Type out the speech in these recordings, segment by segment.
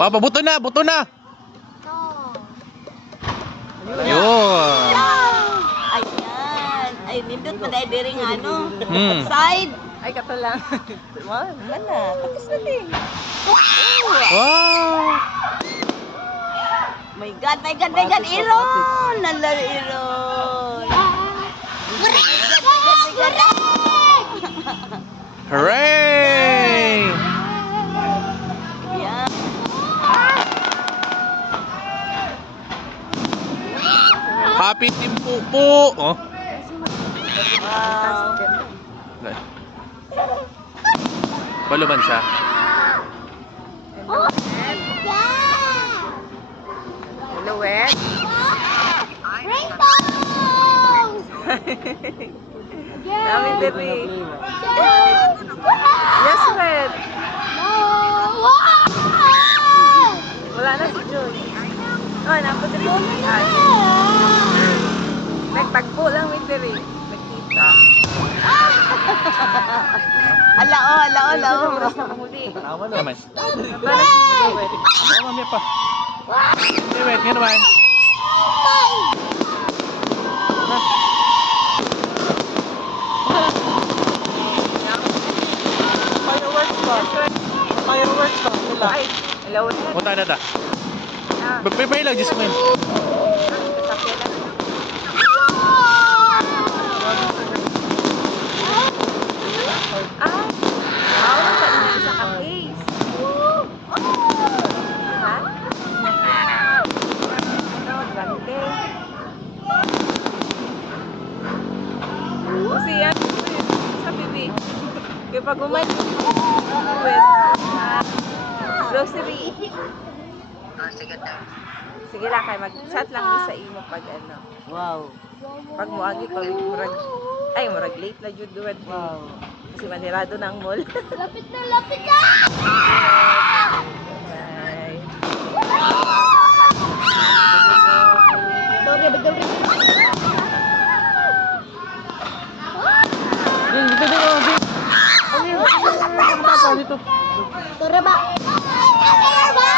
Papa, buto na, buto na. Ayun. Ayan. Ay, nindot pa dahil diring ano. Hmm. Side. Ay, kato lang. Mana? Tapos na din. Wow. My God, my God, my God. Iron! Nala, Iron. My God. Hooray! Yan. Happy Team Pupo. Oh. Wow. Paluban siya. Hello, Wet. Dami, baby. Yes, Wet. Wala na si Joy. Oh, napadali si Ay. Nagtagpo lang, Weteri. Nagkita. Ala, oh, ala, oh, ala, oh. Huli. Naman. Para si Joy, Wet. Mamaya pa. Wait, nga naman. Fireworks ba? Fireworks ba? Wala. Ay, hello, Wet. Punta na ta. Pipay lang, Jasmine. Sasakyan na. Ah, wow, nagpainit sa cupcakes. Ha? Ano, grande. Kasi yan, sa bibi. Kaya pag umalis, grocery. Sige lang, kaya mag-chat lang ni sa imo pag ano. Wow. Pag muagi pa, murag, ay, murag late na jud duwad. Wow. Kasi manirado na ang mall. Lapit na, lapit na! Bye. Sorry, bagal rin. Dito, dito. Dito. Sorry ba? Sorry ba?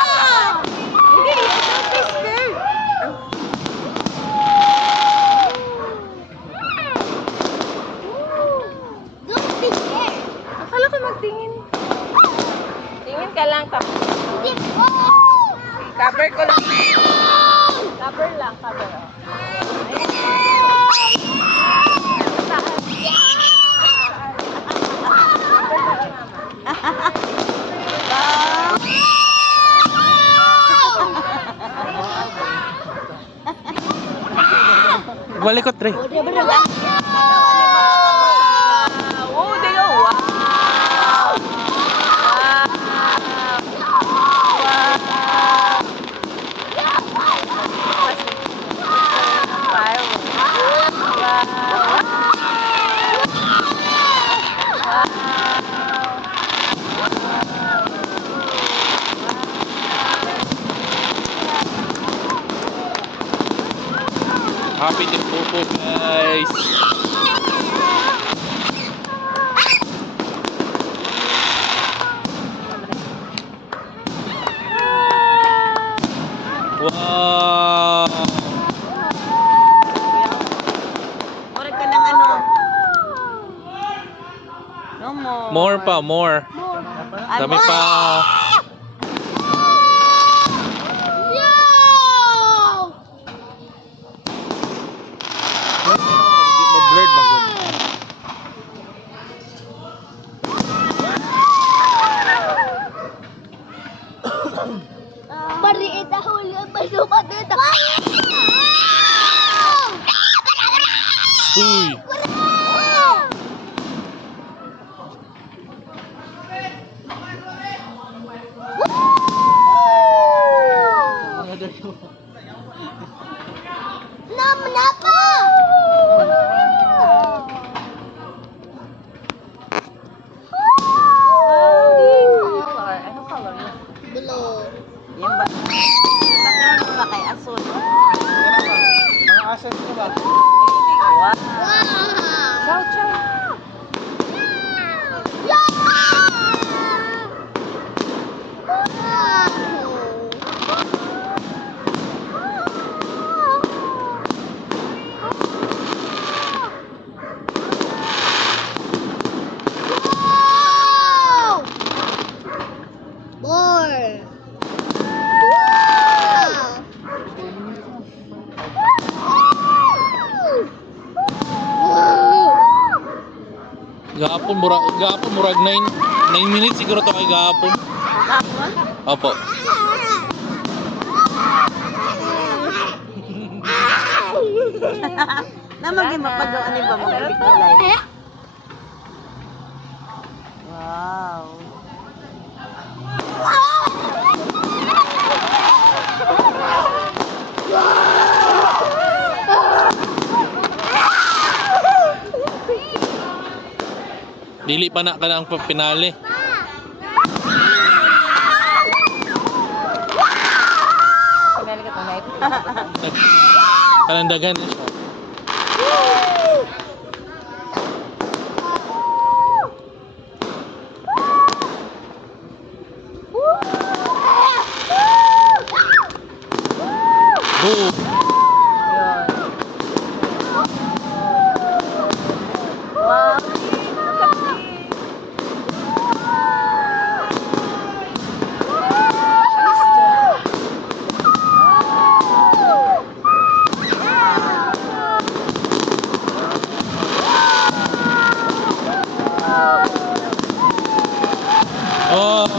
Hindi, don't be scared. Don't be scared. Akala ko magtingin. Tingin ka lang, tapos cover ko lang. Cover lang, cover. Oh. Walikot, Tre. Oh, they go, wow! Happy Team Pupo, guys. Wow. Murag ka ng ano. No more. More pa, more. Dami pa. Ma-blurred bang good? Mariit ako ulit. Masupat dito. Uy. gahapon murag 9 minutes siguro to kay gahapon. Tapos? Opo. Namagin mapagawa ni ba magalik na live? Wow. Dili pa na ka na ang pinali. Pinali ka tonight. Kalandagan na siya. Boom! Yun. Wow. Oh!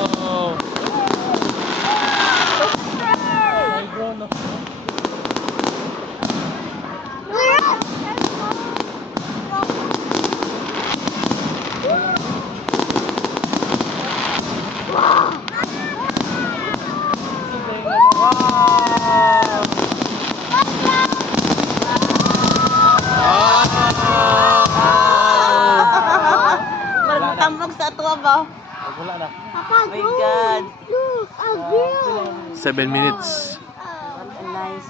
Tambok sa tuwa ba? Wala na. Oh my God. 7 minutes. What a nice.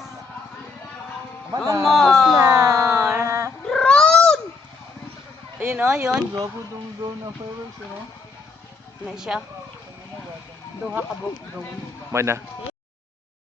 Tapos More. Drone! Ayun o, yun. drone na fireworks, Na siya. Duha ka drone. Mana?